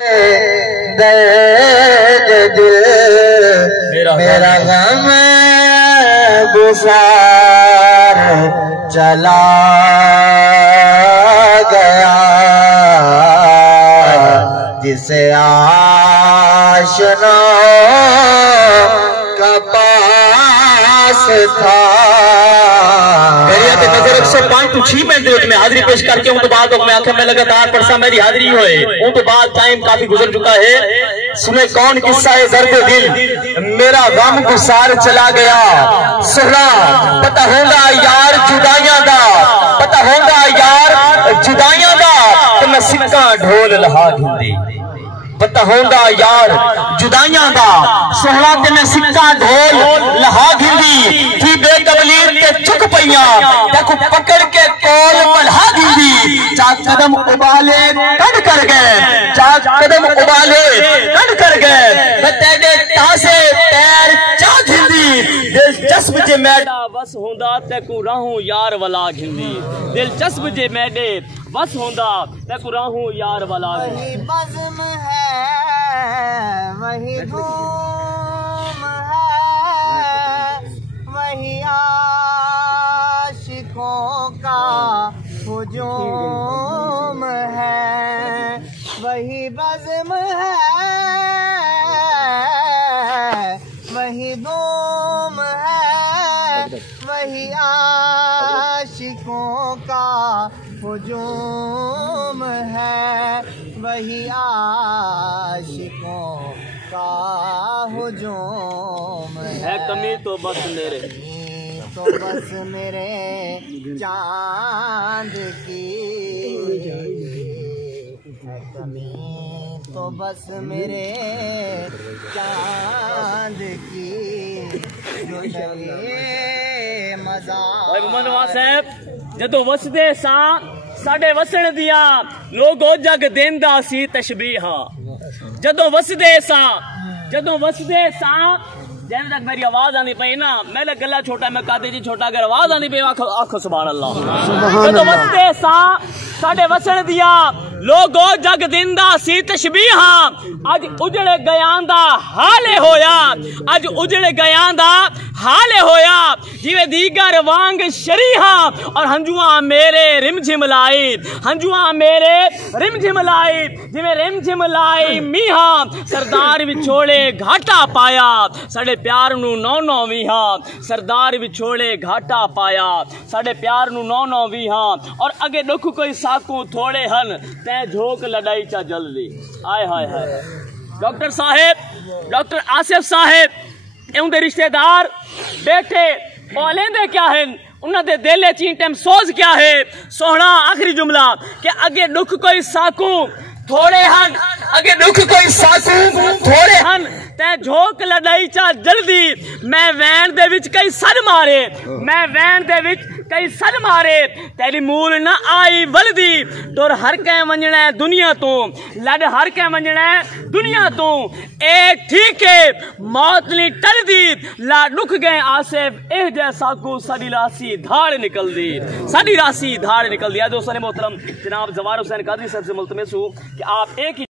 درد دل میرا غم گسار چلا گیا، جسے آشنا کا پاس تھا۔ میری نظر 105.6 منٹ میں حاضری پیش کر کے ان تو بعد میں آنکھیں میں لگاتار پرسا میری حاضری ہوئے، ان تو بعد ٹائم کافی گزر چکا ہے۔ سنے کون قصہ ہے درد دل میرا غم گسار چلا گیا، سنا پتہ ہوگا یار جدائیاں دا، پتہ ہوگا یار جدائیاں دا، کہ میں سکا ڈھول لہا گھندی، پتہ ہوگا یار جدائیاں دا، سہلا تے میں سکا ڈھول لہا گھندی، تھی بے قبلیر تے چک پئیاں، دیکھو پکڑ کے کول پلہا گھندی، چاک قدم ابالے کڑ کر گئے، چاک قدم ابالے کڑ کر گئے، میں تیڑے تاسے پیر چاک گھندی، دلچسپ جے میڈا بس ہوندہ تے کو راہوں یار والا گھندی، دلچسپ جے میڈے بس ہوندہ تے کو راہوں یار والا گھندی۔ وہی بزم ہے وہی دھوم ہے، وہی عاشقوں کا ہجوم ہے، وہی بزم ہے وہی دھوم ہے، وہی عاشقوں کا ہجوم ہے، وہی عاشقوں کا ہجوم ہے کمی تو بس میرے، تو بس میرے چاند کی ہے کمی، تو بس میرے چاند کی جو لگے مزہ۔ بھائی محمد نواز صاحب جدو وسدے ساں ساڑے وسن دیا لوگو جگ دیندہ سی تشبیہاں، جدو وسدے ساں جہاں تک میری آواز آنی پئی نا، میں لے گلہ چھوٹا میں کہتے جی چھوٹا اگر آواز آنی پئی آنکھو سبحان اللہ، جدو وسدے ساں ساڑے وسن دیا لوگو جگ دیندہ سی تشبیہاں، اج اجڑے گیاں دا حالے ہویا، اج اجڑے گیاں دا حالے ہویا، جیوے دیگر وانگ شریحاں اور ہنجوان میرے رم جھم لائی، ہنجوان میرے رم جھم لائی، جیوے رم جھم لائی میہاں، سردار وچھوڑے گھاٹا پایا، ساڑے پیار نو نو ویہاں، سردار وچھوڑے گھاٹا پایا، ساڑے پیار نو نو ویہاں، اور اگے دکھ کوئی ساکوں تھوڑے ہن، تے جھوک لڑائی چا جلدی، آئے ہائے ہائے۔ ڈاکٹر صاحب ڈاکٹر آصف صاحب اون دے رشتہ دار بیٹھے اولیندے کیا ہیں، انہاں دے دلے چین ٹیم سوز کیا ہے، سوہنا آخری جملہ کہ اگے دکھ کوئی ساکوں تھوڑے ہن، اگے دکھ کوئی ساکوں تھوڑے ہن، تے جھوک لڑائی چا جلدی، میں وین دے وچ کئی سر مارے، میں وین دے وچ کئی سر مارے، تیری مول نہ آئی ولدی، ٹر ہر کے ونجنے دنیا تو، لڑ ہر کے ونجنے دنیا تو، ایک ٹھیک ہے موت نہیں ٹر دی، لا ڈکھ گئے آصف اے جیسا کو ساڑی راسی دھاڑ نکل دی، ساڑی راسی دھاڑ نکل دی۔ دوستان محترم جناب زوار حسین قادری صاحب سے ملتمس ہوں کہ آپ ایک ہی